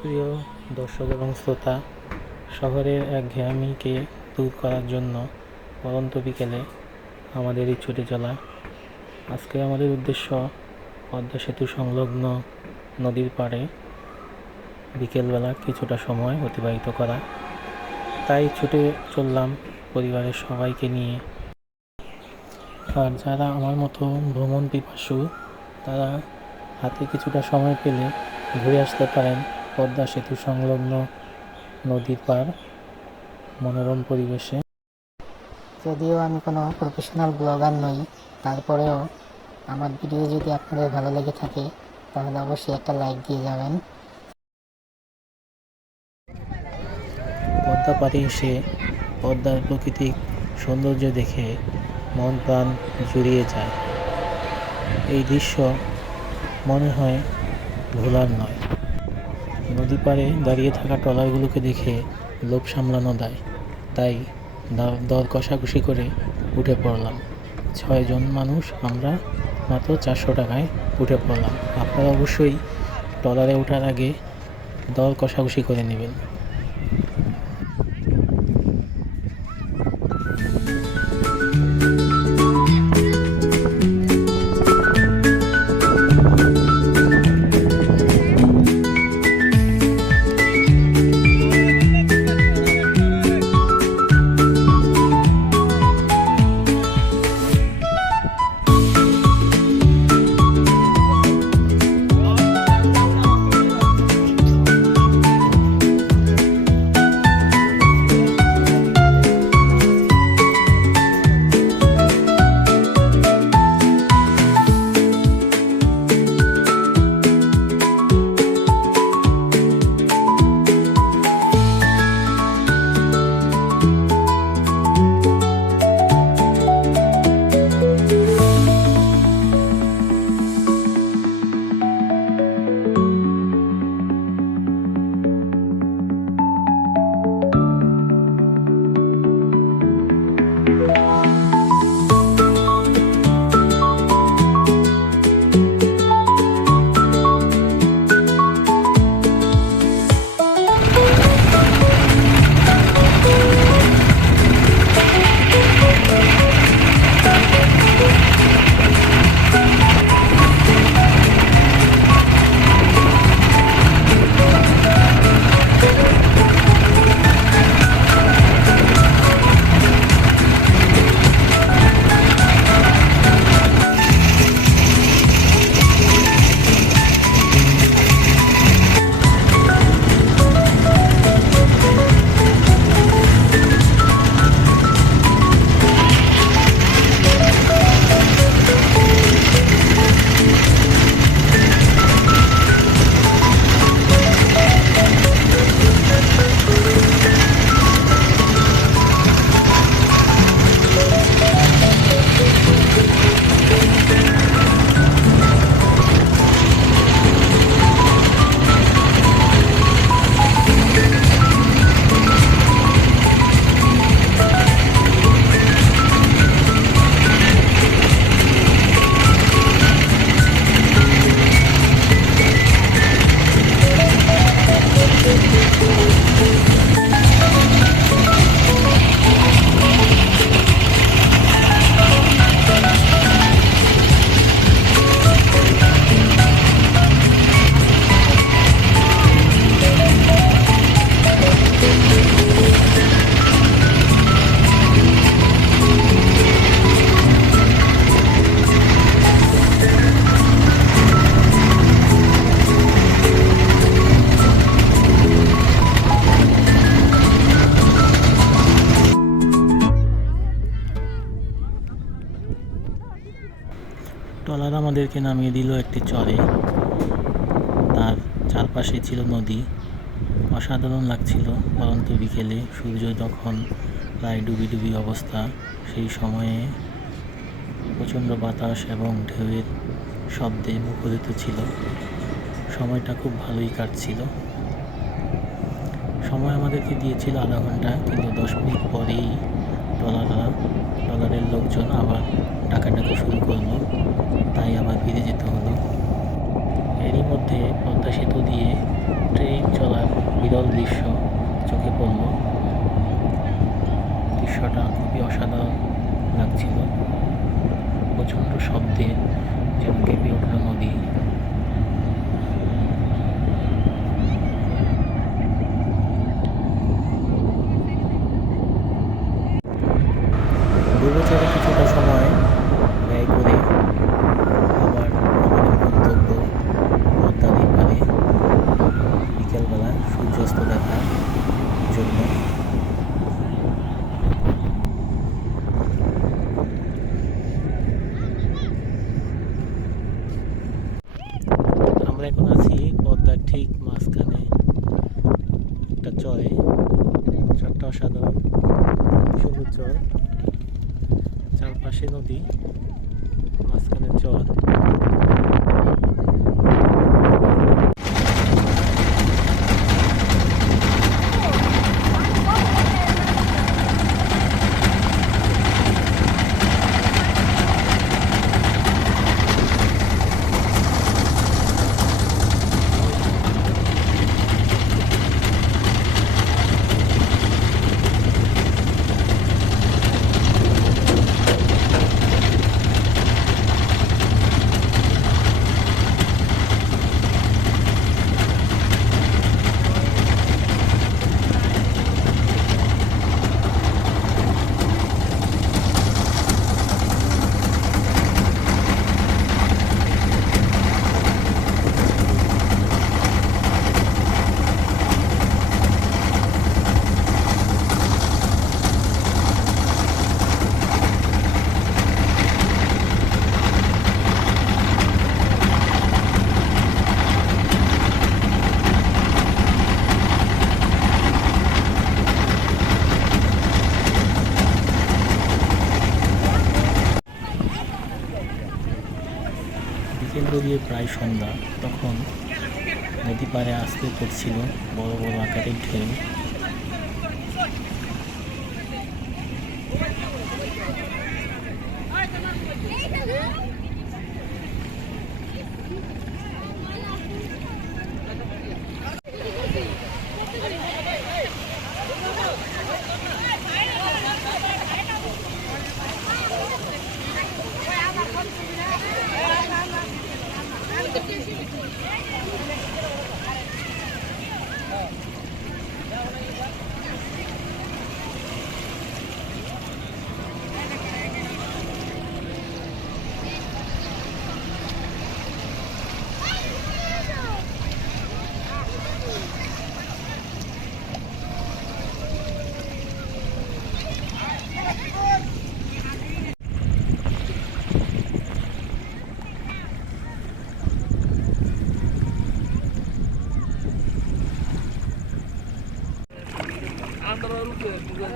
প্রিয় দর্শক এবং শ্রোতা, শহরের একঘেয়েমিকে দূর করার জন্য পরন্ত বিকেলে আমাদের এই ছুটে চলা। আজকে আমাদের উদ্দেশ্য পদ্মা সেতু সংলগ্ন নদীর পাড়ে বিকেলবেলা কিছুটা সময় অতিবাহিত করা। তাই ছুটে চললাম পরিবারের সবাইকে নিয়ে। আর যারা আমার মতো ভ্রমণ পিপাসু, তারা হাতে কিছুটা সময় পেলে ঘুরে আসতে পারেন পদ্মা সেতু সংলগ্ন নদীর পার মনোরম পরিবেশে। যদিও আমি কোনো প্রফেশনাল ব্লগার নই তারপরেও আমার ভিডিও যদি আপনাদের ভালো লেগে থাকে তাহলে অবশ্যই একটা লাইক দিয়ে যাবেন। পদ্মা পাড়ে এসে পদ্মার প্রাকৃতিক সৌন্দর্য দেখে মন প্রাণ জুড়িয়ে যায়। এই দৃশ্য মনে হয় ভোলার নয়। নদী পাড়ে দাঁড়িয়ে থাকা ট্রলারগুলোকে দেখে লোভ সামলানো দেয়। তাই দর- কষাকষি করে উঠে পড়লাম। ছয়জন মানুষ, আমরা মাত্র চারশো টাকায় উঠে পড়লাম। আপনারা অবশ্যই ট্রলারে ওঠার আগে দর কষাকষি করে নেবেন। ট্রলার আমাদেরকে নামিয়ে দিল একটি চরে। তার চারপাশে ছিল নদী। অসাধারণ লাগছিল পরন্ত বিকেলে। সূর্য যখন প্রায় ডুবি ডুবি অবস্থা, সেই সময়ে প্রচণ্ড বাতাস এবং ঢেউয়ের শব্দে মুখরিত ছিল। সময়টা খুব ভালোই কাটছিল। সময় আমাদেরকে দিয়েছিল আধা ঘণ্টা কিন্তু দশ মিনিট পরেই। ট্রলাররা ট্রলারের লোকজন আবার ডাকাডাকি শুরু করল। তাই আবার ফিরে যেতে হলো। এরই মধ্যে পদ্মা সেতু দিয়ে ট্রেন চলার বিরল দৃশ্য চোখে পড়ল। দৃশ্যটা খুবই অসাধারণ লাগছিল। প্রচণ্ড শব্দে যেন কেঁপে উঠল নদী দুবছরে কিছুটা সময় ব্যয় করে আবার আমাদের গন্তব্য পদ্মার পারে বিকেলবেলা সূর্যাস্ত দেখার জন্য আমরা এখন আছি পদ্মার ঠিক মাঝখানে একটা চরে চরটা অসাধারণ সবুজ চর চারপাশে নদী মাঝখানে চর বিকেল গড়িয়ে প্রায় সন্ধ্যা তখন নদী পাড়ে করছিল বড় বড় আকারের ঢেউ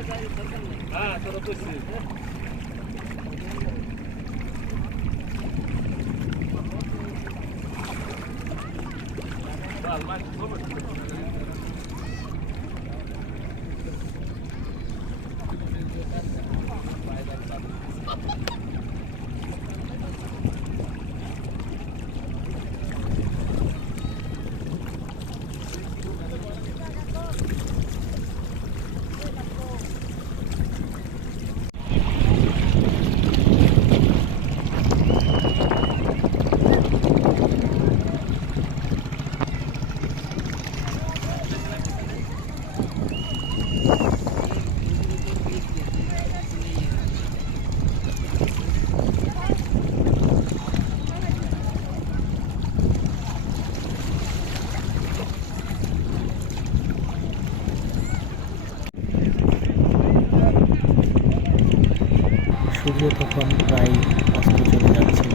Ah, todo possível. Vale, mais. তখন প্রায় অস্ত চলে যাচ্ছিল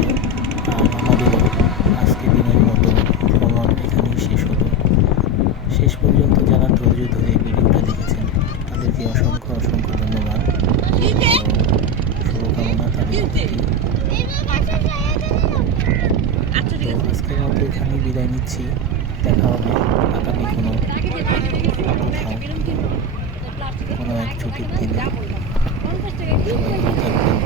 আর আমাদেরও আজকে দিনের মতো ভ্রমণ এখানেই শেষ হলো। শেষ পর্যন্ত যারা ধৈর্য ধরে ভিডিওটা দেখেছেন তাদেরকে অসংখ্য অসংখ্য ধন্যবাদ। শুভকামনা তাদের। তো আজকের মতো এখানেই বিদায় নিচ্ছি। দেখা হবে আগামী কোনো কোথাও কোনো এক ছুটির দিনে। সবাই ভালো থাকবেন।